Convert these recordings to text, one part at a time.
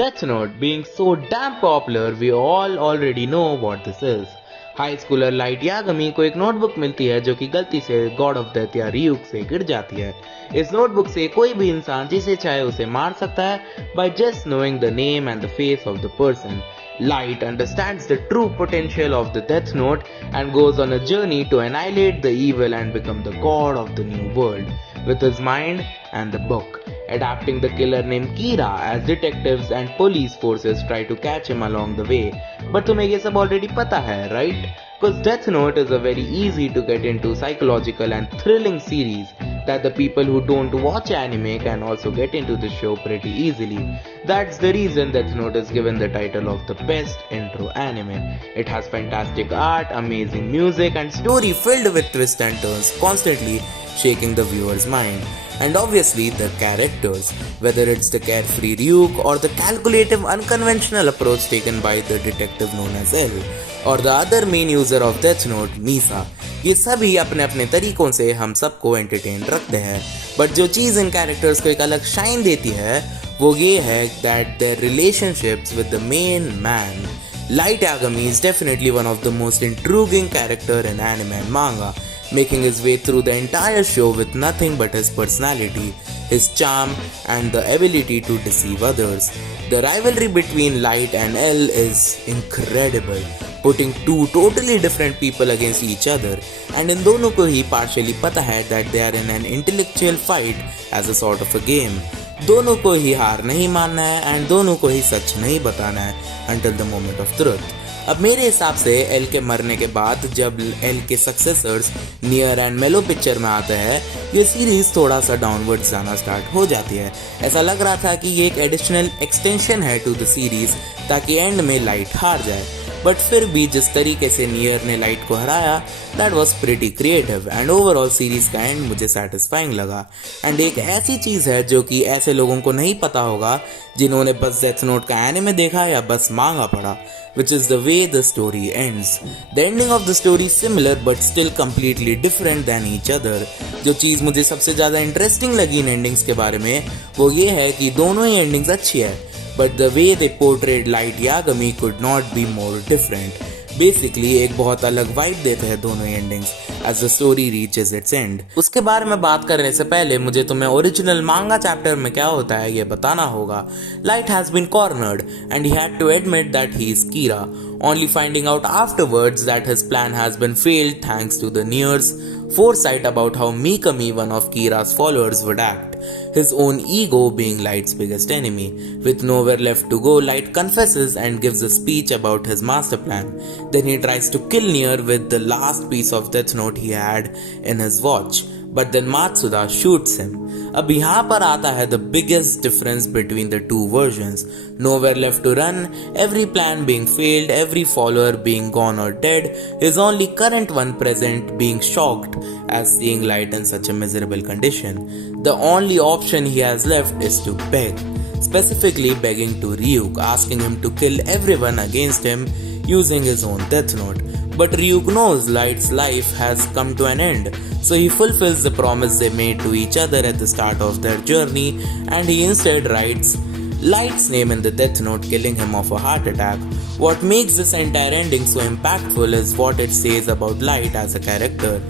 Death Note being so damn popular, we all already know what this is. High Schuler light यागमी को एक notebook मिलती है जो कि गलती से गॉड ऑफ डेथ या रियूक से गिर जाती है। इस नोटबुक से कोई भी इंसान जिसे चाहे उसे मार सकता है by just knowing the name and the face of the person. Light understands the true potential of the Death Note and goes on a journey to annihilate the evil and become the god of the new world with his mind and the book. Adapting the killer named Kira as detectives and police forces try to catch him along the way. But तुम्हें ये सब already पता है, right? Because Death Note is a very easy to get into psychological and thrilling series that the people who don't watch anime can also get into the show pretty easily. That's the reason Death Note is given the title of the best intro anime. It has fantastic art, amazing music and story filled with twists and turns, constantly shaking the viewer's mind. And obviously the characters, whether it's the carefree Ryuk or the calculative unconventional approach taken by the detective known as L, or the other main user of Death Note, Misa, ये सभी अपने अपने तरीकों से हम सबको entertain रखते हैं। बट जो चीज़ इन कैरेक्टर्स को एक अलग शाइन देती है वो ये है that their relationships with the main man. Light Yagami is definitely one of the most intriguing character in anime and manga, making his way through the entire show with nothing but his personality, his charm, and the ability to deceive others. The rivalry between Light and L is incredible, putting two totally different people against each other, and in दोनों को ही partially पता है that they are in an intellectual fight as a sort of a game. दोनों को ही हार नहीं मानना है and दोनों को ही सच नहीं बताना है until the moment of truth. अब मेरे हिसाब से एल के मरने के बाद जब एल के सक्सेसर्स नियर एंड मेलो पिक्चर में आते हैं ये सीरीज थोड़ा सा डाउनवर्ड जाना स्टार्ट हो जाती है। ऐसा लग रहा था कि ये एक एडिशनल एक्सटेंशन है टू द सीरीज ताकि एंड में लाइट हार जाए, बट फिर भी जिस तरीके से नियर ने लाइट को हराया that was pretty creative and overall series का एंड मुझे सेटिस्फाइंग लगा। एंड एक ऐसी चीज़ है जो कि ऐसे लोगों को नहीं पता होगा जिन्होंने बस डेथ नोट का एनिमे देखा या बस मांगा पढ़ा, which is the way the story ends. The ending of the story is similar but still completely different than each other. जो चीज़ मुझे सबसे ज़्यादा इंटरेस्टिंग लगी इन एंडिंग्स के बारे में वो ये है कि दोनों ही एंडिंग्स अच्छी है, but the way they portrayed Light Yagami could not be more different. Basically एक बहुत अलग वाइब देते हैं दोनों ही endings as the story reaches its end. उसके बारे में बात करने से पहले मुझे तुम्हें ओरिजिनल मांगा चैप्टर में क्या होता है ये बताना होगा. Light has been cornered and he had to admit that he is Kira, only finding out afterwards that his plan has been failed thanks to the Near's foresight about how Mikami, one of Kira's followers, would act. His own ego being Light's biggest enemy. With nowhere left to go, Light confesses and gives a speech about his master plan. Then he tries to kill Near with the last piece of Death Note he had in his watch. But then Matsuda shoots him. अब यहाँ पर आता है the biggest difference between the two versions. Nowhere left to run, every plan being failed, every follower being gone or dead, his only current one present being shocked as seeing Light in such a miserable condition. The only option he has left is to beg, specifically begging to Ryuk, asking him to kill everyone against him using his own Death Note. But Ryuk knows Light's life has come to an end, so he fulfills the promise they made to each other at the start of their journey, and he instead writes Light's name in the Death Note, killing him of a heart attack. What makes this entire ending so impactful is what it says about Light as a character.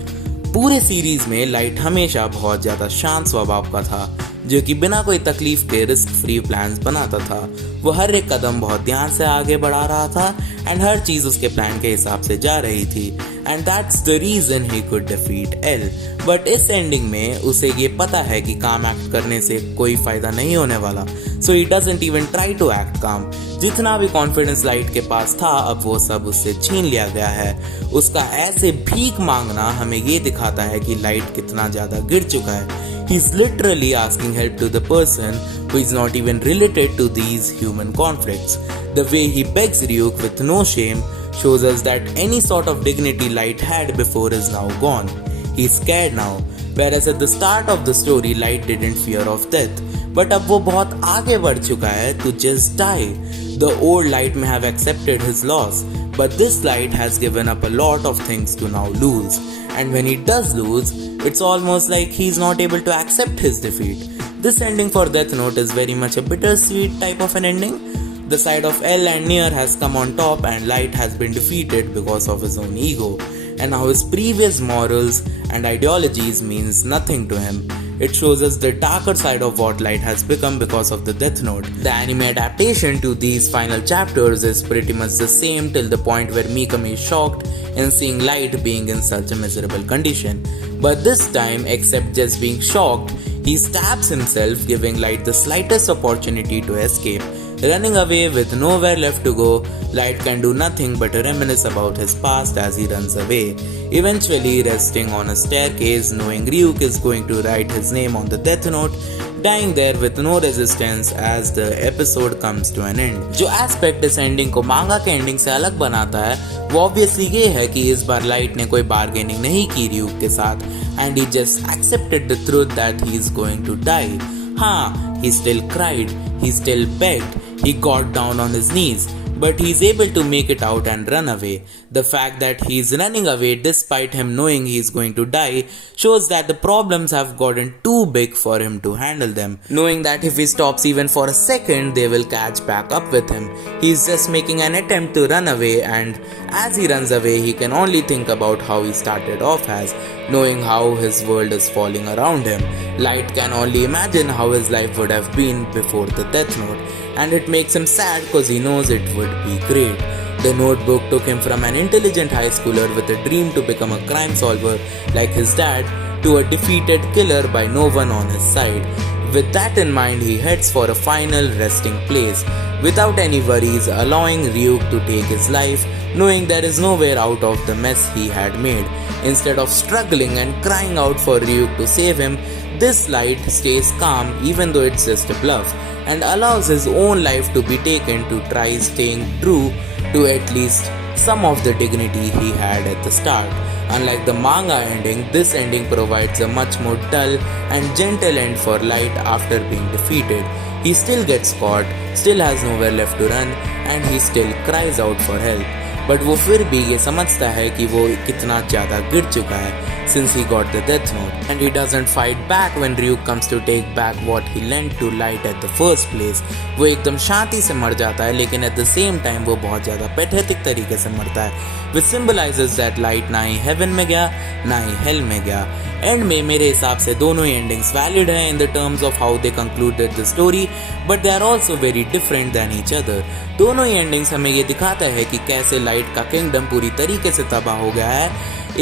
पूरे series में light हमेशा बहुत ज़्यादा शांत स्वभाव का था, जो कि बिना कोई तकलीफ के रिस्क फ्री प्लान्स बनाता था. वो हर एक कदम बहुत ध्यान से आगे बढ़ा रहा था एंड हर चीज़ उसके प्लान के हिसाब से जा रही थी, and that's the reason he could defeat L. But इस एंडिंग में उसे ये पता है कि काम एक्ट करने से कोई फ़ायदा नहीं होने वाला, so he doesn't even try to act काम. जितना भी कॉन्फिडेंस लाइट के पास था अब वो सब उससे छीन लिया गया है. उसका ऐसे भीख मांगना हमें ये दिखाता है कि लाइट कितना ज़्यादा गिर चुका है. He's literally asking help to the person who is not even related to these human conflicts. The way he begs Ryuk with no shame shows us that any sort of dignity Light had before is now gone. He's scared now, whereas at the start of the story Light didn't fear of death. But अब वो बहुत आगे बढ़ चुका है to just die. The old Light may have accepted his loss, but this Light has given up a lot of things to now lose. And when he does lose, it's almost like he's not able to accept his defeat. This ending for Death Note is very much a bittersweet type of an ending. The side of El and Nier has come on top and Light has been defeated because of his own ego. And now his previous morals and ideologies means nothing to him. It shows us the darker side of what Light has become because of the Death Note. The anime adaptation to these final chapters is pretty much the same till the point where Mikami is shocked in seeing Light being in such a miserable condition. But this time, except just being shocked, he stabs himself, giving Light the slightest opportunity to escape. Running away with nowhere left to go, Light can do nothing but reminisce about his past as he runs away, eventually resting on a staircase knowing Ryuk is going to write his name on the Death Note, dying there with no resistance as the episode comes to an end. जो aspect इस ending को मांगा के ending से अलग बनाता है वो ऑब्वियसली ये है कि इस बार लाइट ने कोई बार्गेनिंग नहीं की ryuk के साथ and he just accepted the truth that he is going to die. हाँ, he still cried, he still begged, he got down on his knees, but he's able to make it out and run away. The fact that he's running away despite him knowing he's going to die shows that the problems have gotten too big for him to handle them. Knowing that if he stops even for a second, they will catch back up with him. He's just making an attempt to run away, and as he runs away, he can only think about how he started off as, knowing how his world is falling around him. Light can only imagine how his life would have been before the Death Note, and it makes him sad because he knows it would be great. The notebook took him from an intelligent high schooler with a dream to become a crime solver like his dad to a defeated killer by no one on his side. With that in mind, he heads for a final resting place, without any worries, allowing Ryuk to take his life, knowing there is nowhere out of the mess he had made. Instead of struggling and crying out for Ryuk to save him, this Light stays calm even though it's just a bluff, and allows his own life to be taken to try staying true to at least some of the dignity he had at the start. Unlike the manga ending, this ending provides a much more dull and gentle end for Light after being defeated. He still gets caught, still has nowhere left to run, and he still cries out for help. But वो फिर भी ये समझता है कि वो कितना ज़्यादा गिर चुका है since he got the Death Note, and he doesn't fight back when Ryuk comes to take back what he lent to Light at the first place. वो एकदम शांति से मर जाता है, लेकिन at the same time वो बहुत ज़्यादा पैथेटिक तरीके से मरता है, which symbolizes that Light ना ही heaven में गया ना ही hell में गया. एंड में मेरे हिसाब से दोनों ही एंडिंग्स वैलिड हैं in the terms of how they concluded the story, but they are also very different than each other. दोनों ही एंडिंग्स हमें ये दिखाता है कि कैसे लाइट का किंगडम पूरी तरीके से तबाह हो गया है.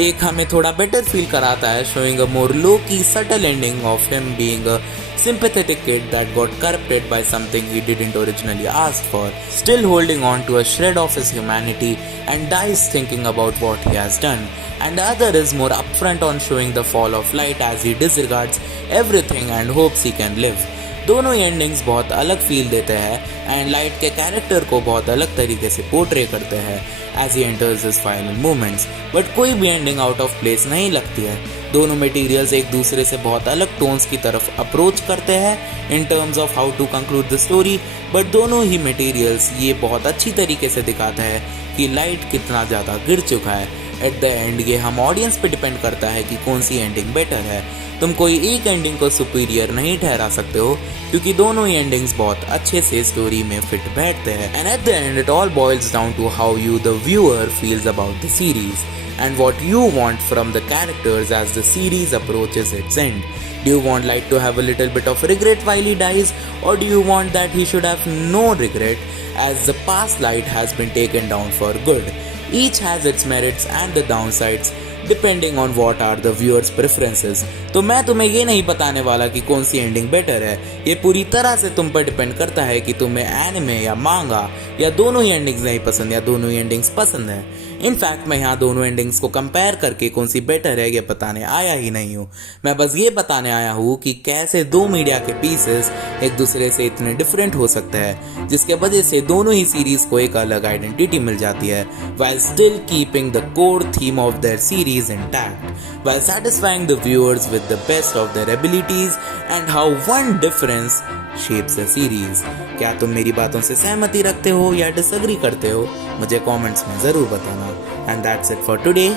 एक हमें थोड़ा बेटर फील कराता है, showing a more low-key, subtle ending of him being a sympathetic kid that got corrupted by something he didn't originally ask for, still holding on to a shred of his humanity and dies thinking about what he has done. And the other is more upfront on showing the fall of Light as he disregards everything and hopes he can live. दोनों ही endings बहुत अलग feel देते हैं and light के character को बहुत अलग तरीके से पोर्ट्रे करते हैं as he enters his final moments, but कोई भी एंडिंग आउट ऑफ प्लेस नहीं लगती है. दोनों मटेरियल्स एक दूसरे से बहुत अलग टोन्स की तरफ अप्रोच करते हैं in terms of how to conclude the story, but दोनों ही मटेरियल्स ये बहुत अच्छी तरीके से दिखाते हैं कि लाइट कितना ज़्यादा गिर चुका है. एट द एंड ये हम ऑडियंस पे डिपेंड करता है कि कौन सी एंडिंग बेटर है. तुम कोई एक एंडिंग को सुपीरियर नहीं ठहरा सकते हो क्योंकि दोनों ही एंडिंग्स बहुत अच्छे से स्टोरी में फिट बैठते हैं. And at the end it all boils down to how you the viewer feels about the series and what you want from the characters as the series approaches its end. Do you want Light to have a little bit of regret while he dies, or do you want that he should have no regret as the past Light has been taken down for good? Each has its merits and the downsides depending on what are the viewers' preferences. तो मैं तुम्हें ये नहीं बताने वाला कि कौन सी ending better है. ये पूरी तरह से तुम पर डिपेंड करता है कि तुम्हें एनिमे या मांगा या दोनों ही एंडिंग्स नहीं पसंद या दोनों ही एंडिंग्स पसंद है. इनफैक्ट मैं यहाँ दोनों एंडिंग्स को कंपेयर करके कौन सी बेटर है ये बताने आया ही नहीं हूँ. मैं बस ये बताने आया हूँ कि कैसे दो मीडिया के पीसेस एक दूसरे से इतने डिफरेंट हो सकते हैं जिसके वजह से दोनों ही सीरीज को एक अलग आइडेंटिटी मिल जाती है while still keeping the core theme of their series intact, while satisfying the viewers with the best of their abilities and how one difference shapes a series. क्या तुम मेरी बातों से सहमति रखते हो या डिसएग्री करते हो? मुझे कमेंट्स में ज़रूर बताना. And that's it for today.